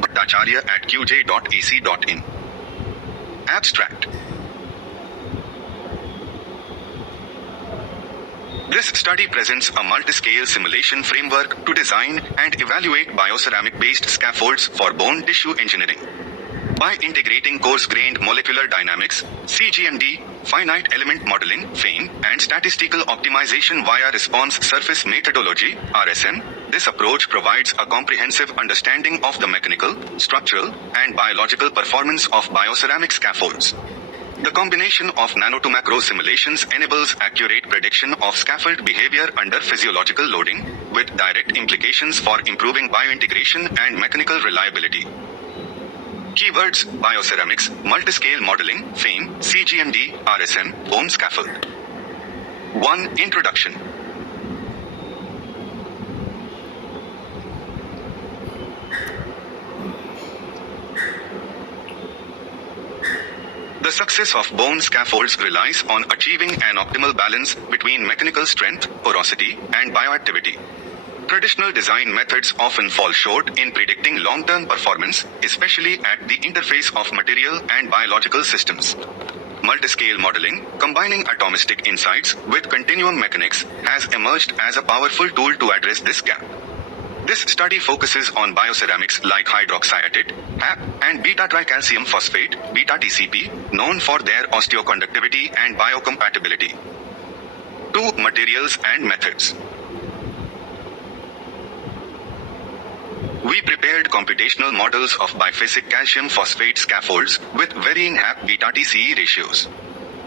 Bhattacharya@qj.ac.in. Abstract. This study presents a multi-scale simulation framework to design and evaluate bioceramic-based scaffolds for bone tissue engineering. By integrating coarse-grained molecular dynamics, CGMD, finite element modeling, FEIM, and statistical optimization via response surface methodology, RSM, this approach provides a comprehensive understanding of the mechanical, structural, and biological performance of bioceramic scaffolds. The combination of nano-to-macro simulations enables accurate prediction of scaffold behavior under physiological loading, with direct implications for improving biointegration and mechanical reliability. Keywords: bioceramics, multiscale modeling, FEIM, CGMD, RSM, bone scaffold. 1. Introduction. The success of bone scaffolds relies on achieving an optimal balance between mechanical strength, porosity, and bioactivity. Traditional design methods often fall short in predicting long-term performance, especially at the interface of material and biological systems. Multiscale modeling, combining atomistic insights with continuum mechanics, has emerged as a powerful tool to address this gap. This study focuses on bioceramics like hydroxyapatite, HAP, and beta-tricalcium phosphate, beta-TCP, known for their osteoconductivity and biocompatibility. 2. Materials and methods. We prepared computational models of biphasic calcium phosphate scaffolds with varying HAP beta-TCE ratios.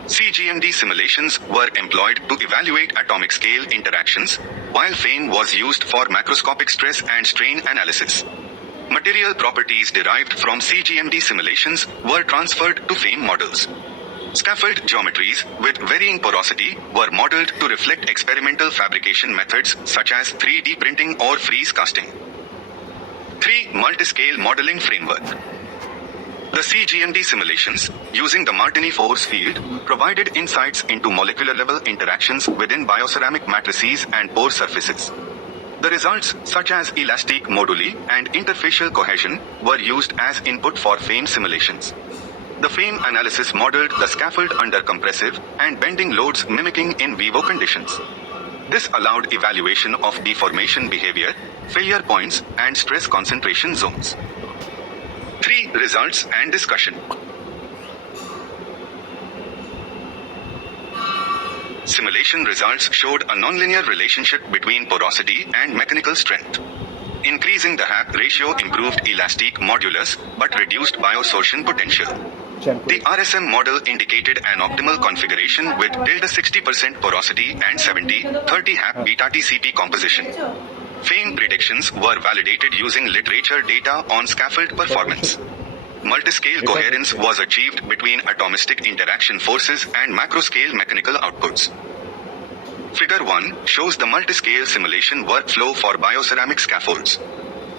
CGMD simulations were employed to evaluate atomic scale interactions, while FEIM was used for macroscopic stress and strain analysis. Material properties derived from CGMD simulations were transferred to FEIM models. Scaffold geometries with varying porosity were modeled to reflect experimental fabrication methods such as 3D printing or freeze casting. 3. Multiscale modeling framework. The CGMD simulations, using the Martini force field, provided insights into molecular-level interactions within bioceramic matrices and pore surfaces. The results, such as elastic moduli and interfacial cohesion, were used as input for FEIM simulations. The FEIM analysis modeled the scaffold under compressive and bending loads mimicking in vivo conditions. This allowed evaluation of deformation behavior, failure points, and stress concentration zones. 3. Results and discussion. Simulation results showed a nonlinear relationship between porosity and mechanical strength. Increasing the HAP ratio improved elastic modulus but reduced biosorption potential. The RSM model indicated an optimal configuration with tilde 60% porosity and 70-30 HAP beta-TCP composition. FEIM predictions were validated using literature data on scaffold performance. Multiscale coherence was achieved between atomistic interaction forces and macroscale mechanical outputs. Figure 1 shows the multiscale simulation workflow for bioceramic scaffolds.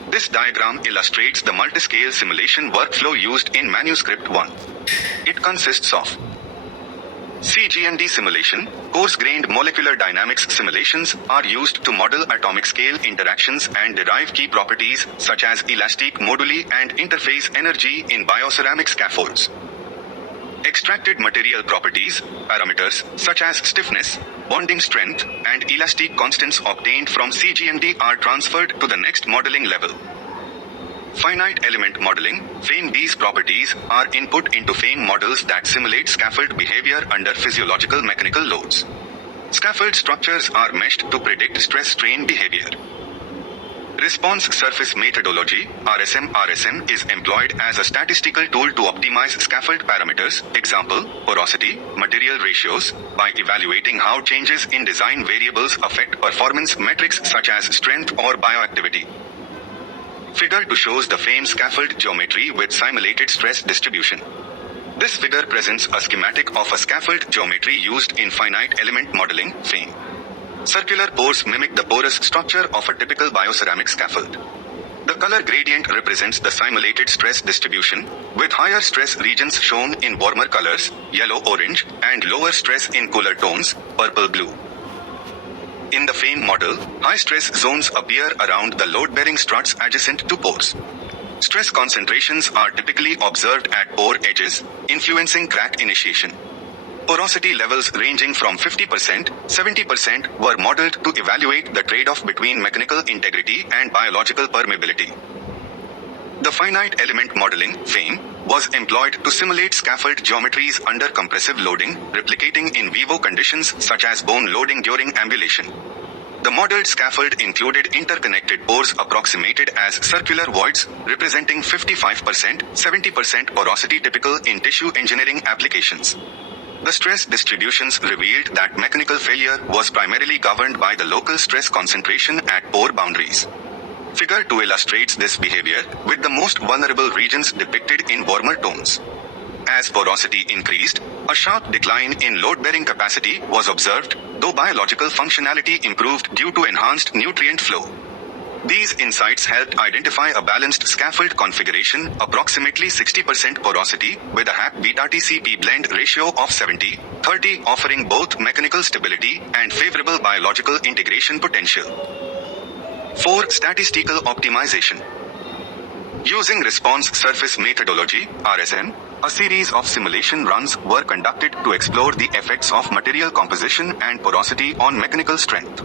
This diagram illustrates the multiscale simulation workflow used in manuscript 1. It consists of CGMD simulation. Coarse-grained molecular dynamics simulations are used to model atomic scale interactions and derive key properties such as elastic moduli and interface energy in bioceramic scaffolds. Extracted material properties, parameters such as stiffness, bonding strength, and elastic constants obtained from CGMD are transferred to the next modeling level. Finite element modeling, FEIM. These properties are input into FEIM models that simulate scaffold behavior under physiological mechanical loads. Scaffold structures are meshed to predict stress-strain behavior. Response surface methodology, RSM is employed as a statistical tool to optimize scaffold parameters, example, porosity, material ratios, by evaluating how changes in design variables affect performance metrics such as strength or bioactivity. Figure 2 shows the FEIM scaffold geometry with simulated stress distribution. This figure presents a schematic of a scaffold geometry used in finite element modeling, FEIM. Circular pores mimic the porous structure of a typical bioceramic scaffold. The color gradient represents the simulated stress distribution, with higher stress regions shown in warmer colors, yellow-orange, and lower stress in cooler tones, purple-blue. In the FEIM model, high-stress zones appear around the load-bearing struts adjacent to pores. Stress concentrations are typically observed at pore edges, influencing crack initiation. Porosity levels ranging from 50%, 70% were modeled to evaluate the trade-off between mechanical integrity and biological permeability. The finite element modeling, FEIM, was employed to simulate scaffold geometries under compressive loading, replicating in vivo conditions such as bone loading during ambulation. The modeled scaffold included interconnected pores approximated as circular voids, representing 55%, 70% porosity typical in tissue engineering applications. The stress distributions revealed that mechanical failure was primarily governed by the local stress concentration at pore boundaries. Figure 2 illustrates this behavior, with the most vulnerable regions depicted in warmer tones. As porosity increased, a sharp decline in load-bearing capacity was observed, though biological functionality improved due to enhanced nutrient flow. These insights helped identify a balanced scaffold configuration, approximately 60% porosity, with a HAP beta TCP blend ratio of 70-30, offering both mechanical stability and favorable biological integration potential. 4. Statistical optimization. Using response surface methodology, RSM, a series of simulation runs were conducted to explore the effects of material composition and porosity on mechanical strength.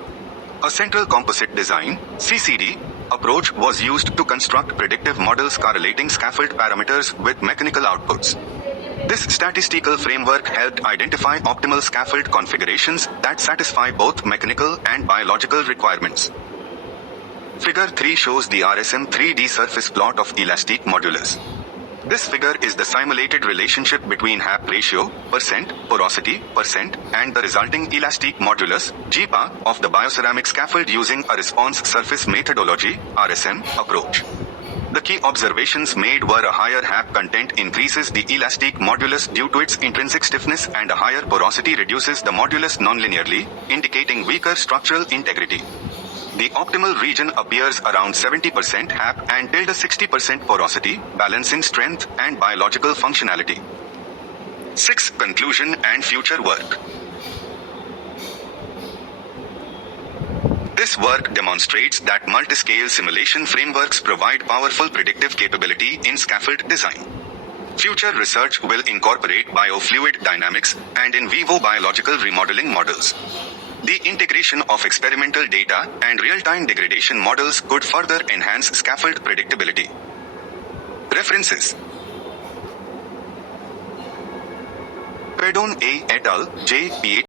A central composite design, CCD, approach was used to construct predictive models correlating scaffold parameters with mechanical outputs. This statistical framework helped identify optimal scaffold configurations that satisfy both mechanical and biological requirements. Figure 3 shows the RSM 3D surface plot of elastic modulus. This figure is the simulated relationship between HAP ratio, percent, porosity, percent, and the resulting elastic modulus, GPA, of the bioceramic scaffold using a response surface methodology, RSM, approach. The key observations made were a higher HAP content increases the elastic modulus due to its intrinsic stiffness and a higher porosity reduces the modulus nonlinearly, indicating weaker structural integrity. The optimal region appears around 70% HAP and 60% porosity, balancing strength and biological functionality. 6. Conclusion and future work. This work demonstrates that multi-scale simulation frameworks provide powerful predictive capability in scaffold design. Future research will incorporate biofluid dynamics and in vivo biological remodeling models. The integration of experimental data and real-time degradation models could further enhance scaffold predictability. References: Pedon A. et al., J. P.